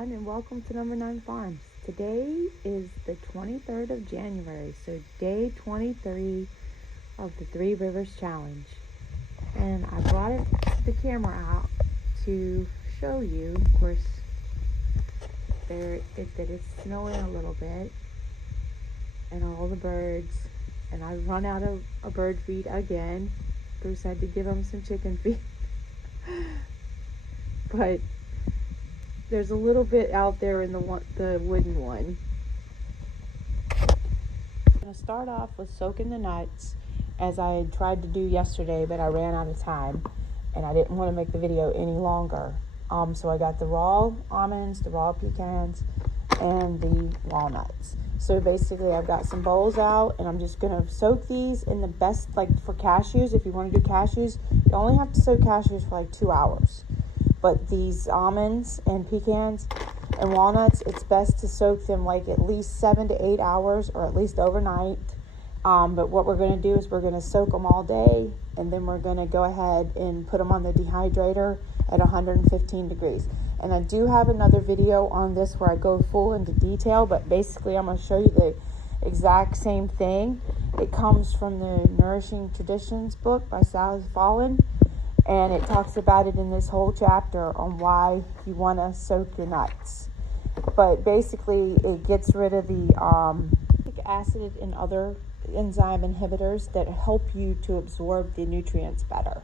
everyone, and welcome to Number 9 Farms. Today is the 23rd of January, so day 23 of the Threeriverschallenge. And I brought the camera out to show you, of course, that it's snowing a little bit, and all the birds, and I run out of a bird feed again. Bruce had to give them some chicken feed. But there's a little bit out there in the wooden one. I'm going to start off with soaking the nuts, as I had tried to do yesterday, but I ran out of time and I didn't want to make the video any longer. So I got the raw almonds, the raw pecans, and the walnuts. So basically I've got some bowls out, and I'm just going to soak these in the best, like for cashews. If you want to do cashews, you only have to soak cashews for like 2 hours. But these almonds and pecans and walnuts, it's best to soak them like at least 7 to 8 hours, or at least overnight. But what we're going to do is we're going to soak them all day, and then we're going to go ahead and put them on the dehydrator at 115 degrees. And I do have another video on this where I go full into detail, but basically I'm going to show you the exact same thing. It comes from the Nourishing Traditions book by Sally Fallon. And it talks about it in this whole chapter on why you want to soak your nuts. But basically, it gets rid of the citric acid and other enzyme inhibitors that help you to absorb the nutrients better.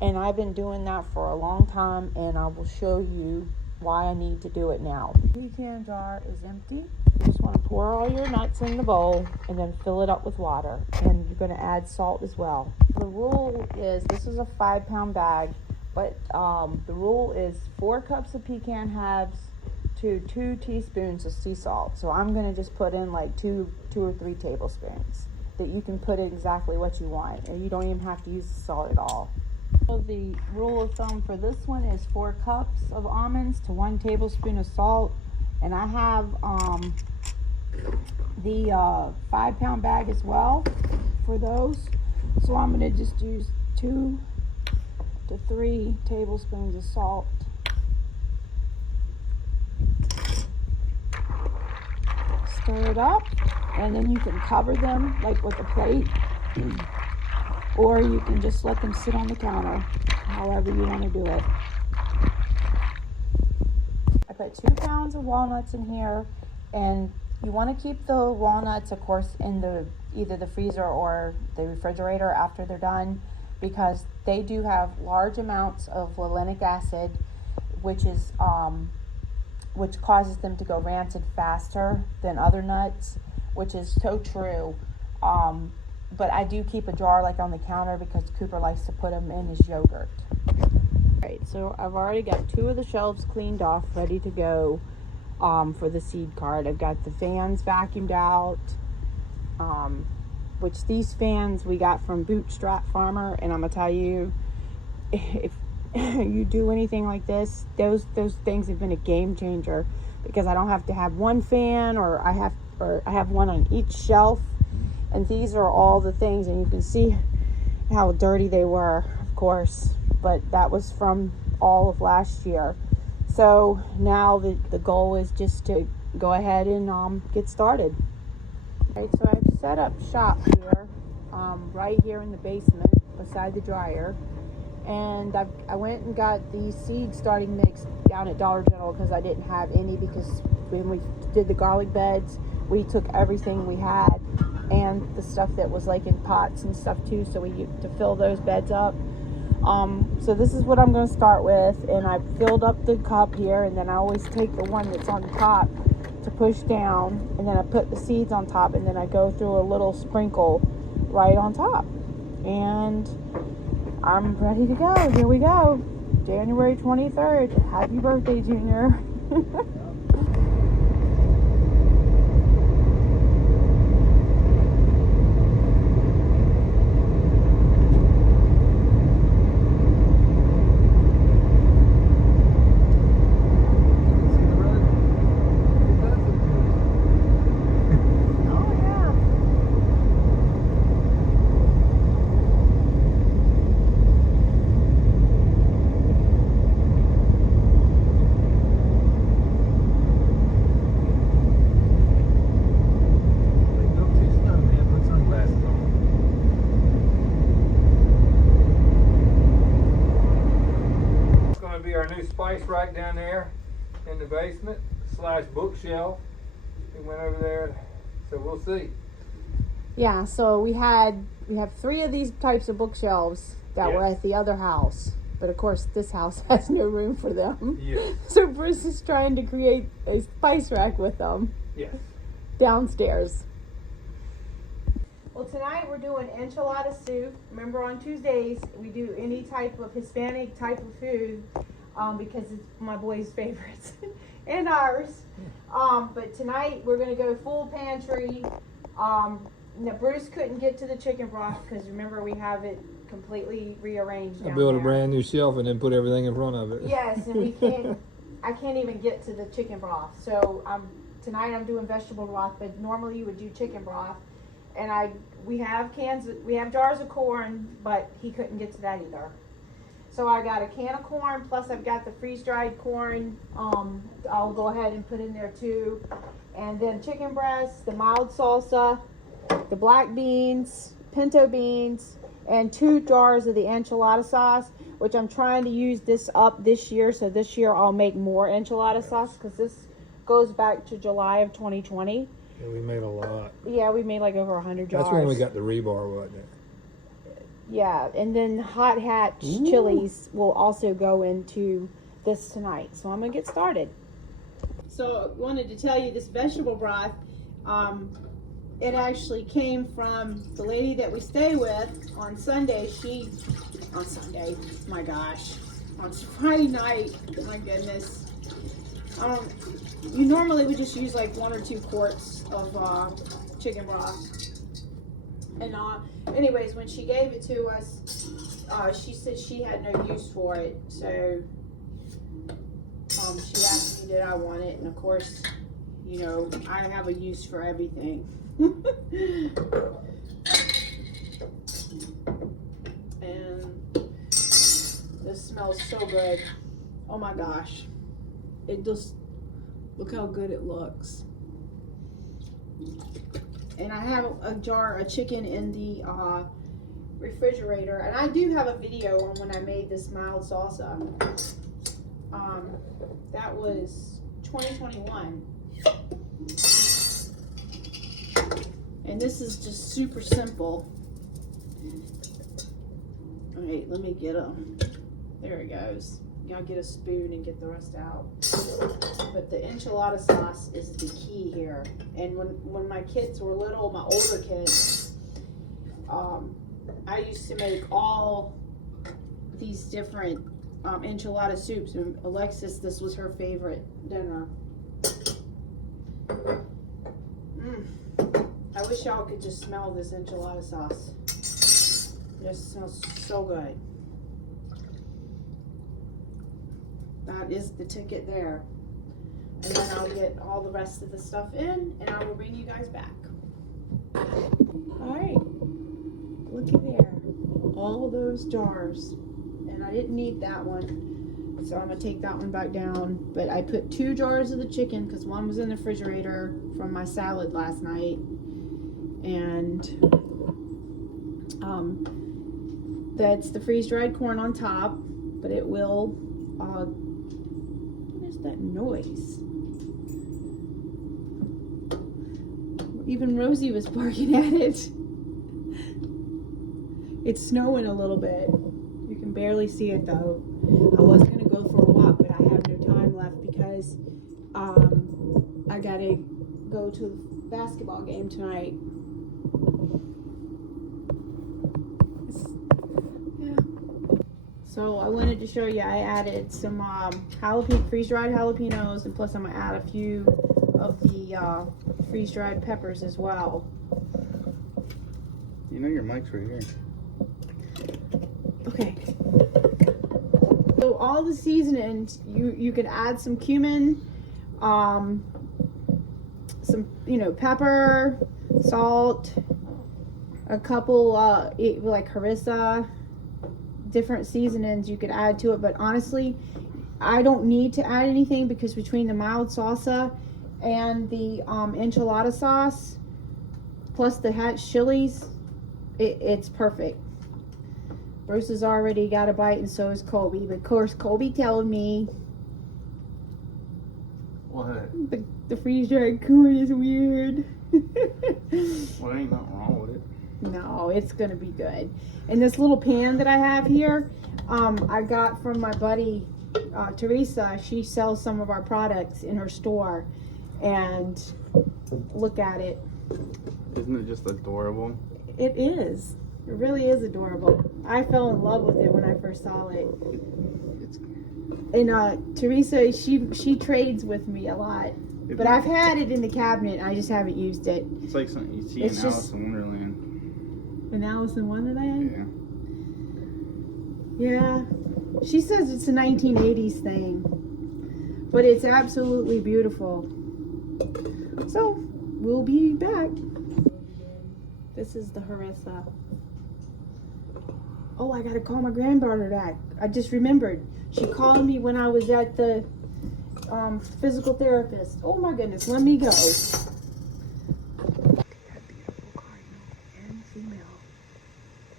And I've been doing that for a long time, and I will show you why I need to do it now. The pecan jar is empty. You just want to pour all your nuts in the bowl and then fill it up with water. And you're going to add salt as well. The rule is, this is a 5-pound bag, but the rule is 4 cups of pecan halves to 2 teaspoons of sea salt. So I'm going to just put in like 2 or 3 tablespoons. That you can put in exactly what you want, and you don't even have to use the salt at all. So the rule of thumb for this one is 4 cups of almonds to 1 tablespoon of salt. And I have the 5-pound bag as well for those. So I'm going to just use 2 to 3 tablespoons of salt. Stir it up, and then you can cover them like with a plate, or you can just let them sit on the counter, however you want to do it. I put 2 pounds of walnuts in here, and you want to keep the walnuts, of course, in either the freezer or the refrigerator after they're done, because they do have large amounts of linoleic acid, which causes them to go rancid faster than other nuts, which is so true. But I do keep a jar like on the counter because Cooper likes to put them in his yogurt. Alright, so I've already got 2 of the shelves cleaned off, ready to go for the seed cart. I've got the fans vacuumed out, which these fans we got from Bootstrap Farmer, and I'm gonna tell you, if you do anything like this, those things have been a game changer, because I don't have to have one fan, or I have one on each shelf. And these are all the things, and you can see how dirty they were, of course, but that was from all of last year. So now the goal is just to go ahead and get started. Okay, so I've set up shop here, right here in the basement beside the dryer. And I went and got the seed starting mix down at Dollar General because I didn't have any, because when we did the garlic beds, we took everything we had, and the stuff that was like in pots and stuff too, so we used to fill those beds up. So this is what I'm going to start with, and I filled up the cup here, and then I always take the one that's on top to push down, and then I put the seeds on top, and then I go through a little sprinkle right on top. And I'm ready to go. Here we go. January 23rd. Happy birthday, Junior. there in the basement / bookshelf. We went over there, so we'll see. Yeah, so we have 3 of these types of bookshelves that were at the other house. But of course, this house has no room for them. Yes. So Bruce is trying to create a spice rack with them. Yes. Downstairs. Well, tonight we're doing enchilada soup. Remember, on Tuesdays we do any type of Hispanic type of food because it's my boys' favorites and ours. But tonight we're going to go full pantry. Now, Bruce couldn't get to the chicken broth because remember we have it completely rearranged. I built a brand new shelf and then put everything in front of it. Yes, and I can't even get to the chicken broth. So tonight I'm doing vegetable broth, but normally you would do chicken broth. And we have jars of corn, but he couldn't get to that either. So I got a can of corn, plus I've got the freeze-dried corn. I'll go ahead and put in there too. And then chicken breast, the mild salsa, the black beans, pinto beans, and 2 jars of the enchilada sauce, which I'm trying to use this up this year. So this year I'll make more enchilada sauce because this goes back to July of 2020. Yeah, we made a lot. Yeah, we made like over 100 jars. That's when we got the rebar, wasn't it? Yeah, and then hot hatch chilies will also go into this tonight. So I'm gonna get started. So I wanted to tell you this vegetable broth. It actually came from the lady that we stay with on Sunday. My gosh, on Friday night. My goodness. You normally would just use like 1 or 2 quarts of chicken broth. And anyways, when she gave it to us, she said she had no use for it. So she asked me did I want it, and of course, you know, I have a use for everything. And this smells so good. Oh my gosh. It just, look how good it looks. And I have a jar of chicken in the refrigerator, and I do have a video on when I made this mild salsa. That was 2021. And this is just super simple. All right, let me get there it goes. I'll get a spoon and get the rest out. But the enchilada sauce is the key here. And when my kids were little, my older kids, I used to make all these different enchilada soups. And Alexis, this was her favorite dinner. I wish y'all could just smell this enchilada sauce. It just smells so good. That is the ticket there. And then I'll get all the rest of the stuff in and I will bring you guys back. Alright. Look at there. All those jars. And I didn't need that one. So I'm going to take that one back down. But I put 2 jars of the chicken because one was in the refrigerator from my salad last night. And that's the freeze-dried corn on top. But it will... what is that noise? Even Rosie was barking at it. It's snowing a little bit. You can barely see it though. I was going to go for a walk, but I have no time left because I got to go to a basketball game tonight. So I wanted to show you, I added some freeze-dried jalapeños, and plus I'm going to add a few of the freeze-dried peppers as well. You know your mic's right here. Okay. So all the seasonings, you could add some cumin, some, pepper, salt, a couple, like harissa, different seasonings you could add to it. But honestly, I don't need to add anything because between the mild salsa and the enchilada sauce, plus the hatch chilies, it's perfect. Bruce has already got a bite and so is Colby. But of course, Colby told me What? The freeze-dried corn is weird. Well, ain't nothing wrong with it. No, it's gonna be good. And this little pan that I have here, I got from my buddy Teresa. She sells some of our products in her store, and look at it. Isn't it just adorable? It is. It really is adorable. I fell in love with it when I first saw it. And Teresa, she trades with me a lot. But I've had it in the cabinet. I just haven't used it. It's like something you see It's in just- Alice in Wonderland. In Alice in Wonderland? Yeah. Yeah. She says it's a 1980s thing. But it's absolutely beautiful. So, we'll be back. This is the harissa. Oh, I gotta call my granddaughter back. I just remembered. She called me when I was at the physical therapist. Oh my goodness, let me go. That beautiful cardinal and female.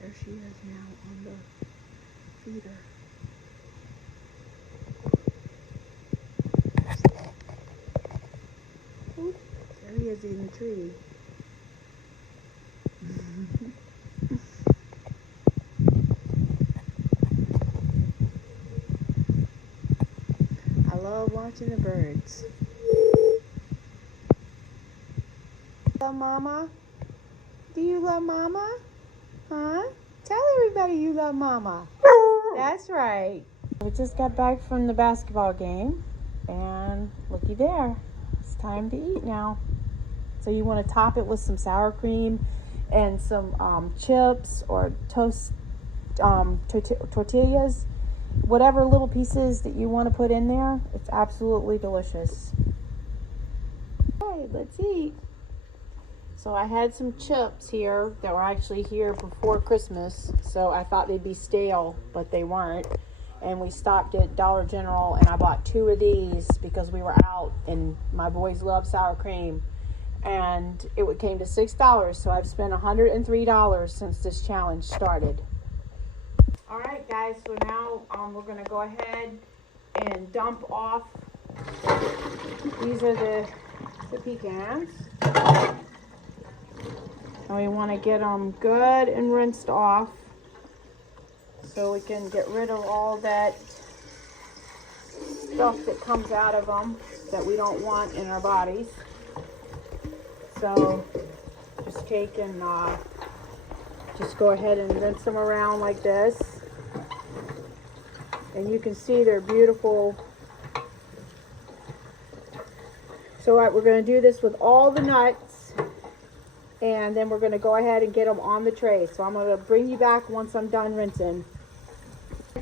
There she is now on the feeder. Oh, there he is in the tree. I love watching the birds. Love Mama? Do you love Mama? Huh? Tell everybody you love Mama. That's right. We just got back from the basketball game, and looky there. It's time to eat now. So you want to top it with some sour cream and some chips or toast tortillas. Whatever little pieces that you want to put in there, it's absolutely delicious. Okay, let's eat. So I had some chips here that were actually here before Christmas, so I thought they'd be stale, but they weren't. And we stopped at Dollar General, and I bought 2 of these because we were out, and my boys love sour cream. And it came to $6, so I've spent $103 since this challenge started. All right, guys, so now we're going to go ahead and dump off. These are the pecans. And we want to get them good and rinsed off so we can get rid of all that stuff that comes out of them that we don't want in our bodies. So just take and just go ahead and rinse them around like this. And you can see they're beautiful. So we're going to do this with all the nuts, and then we're going to go ahead and get them on the tray. So I'm going to bring you back once I'm done rinsing.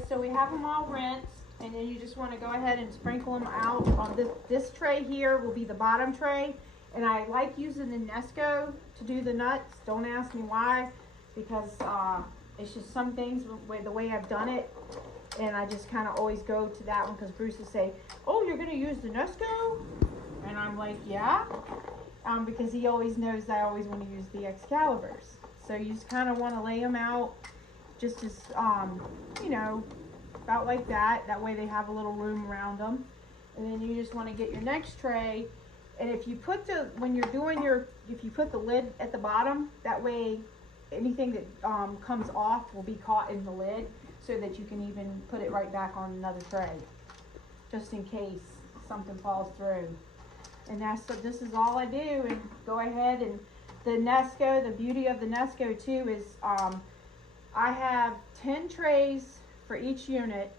So we have them all rinsed, and then you just want to go ahead and sprinkle them out on this tray here will be the bottom tray. And I like using the Nesco to do the nuts. Don't ask me why, because it's just some things the way I've done it. And I just kind of always go to that one because Bruce will say, oh, you're going to use the Nesco? And I'm like, yeah. Because he always knows that I always want to use the Excaliburs. So you just kind of want to lay them out just as, you know, about like that. That way they have a little room around them. And then you just want to get your next tray. And if you put when you're doing if you put the lid at the bottom, that way anything that comes off will be caught in the lid, so that you can even put it right back on another tray, just in case something falls through. And this is all I do, and go ahead and the Nesco, the beauty of the Nesco too is I have 10 trays for each unit,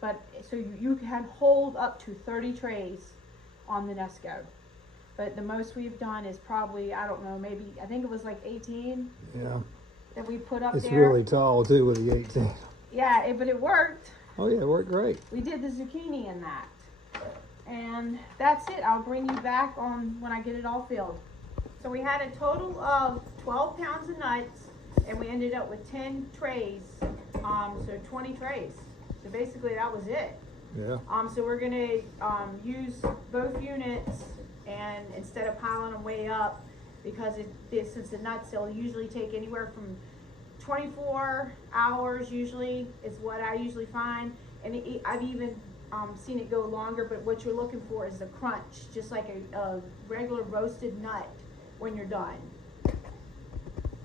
but so you can hold up to 30 trays on the Nesco. But the most we've done is probably, I don't know, maybe, I think it was like 18 Yeah. that we put up It's there. really tall too with the 18. Yeah, but it worked. Oh yeah, it worked great. We did the zucchini in that. And that's it. I'll bring you back on when I get it all filled. So we had a total of 12 pounds of nuts, and we ended up with 10 trays, so 20 trays. So basically that was it. Yeah. So we're gonna use both units, and instead of piling them way up, because since the nuts, they'll usually take anywhere from 24 hours usually is what I usually find. And I've even seen it go longer, but what you're looking for is the crunch, just like a regular roasted nut when you're done.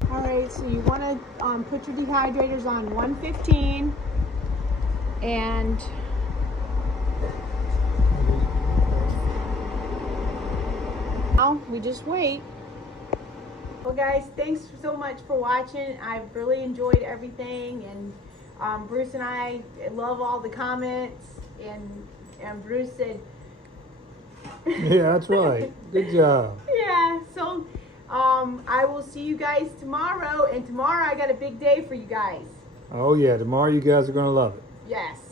All right, so you want to put your dehydrators on 115, and now we just wait. Well guys, thanks so much for watching. I've really enjoyed everything, and Bruce and I love all the comments, and Bruce said Yeah, that's right. Good job. yeah, so I will see you guys tomorrow, and tomorrow I got a big day for you guys. Oh yeah, tomorrow you guys are gonna love it. Yes.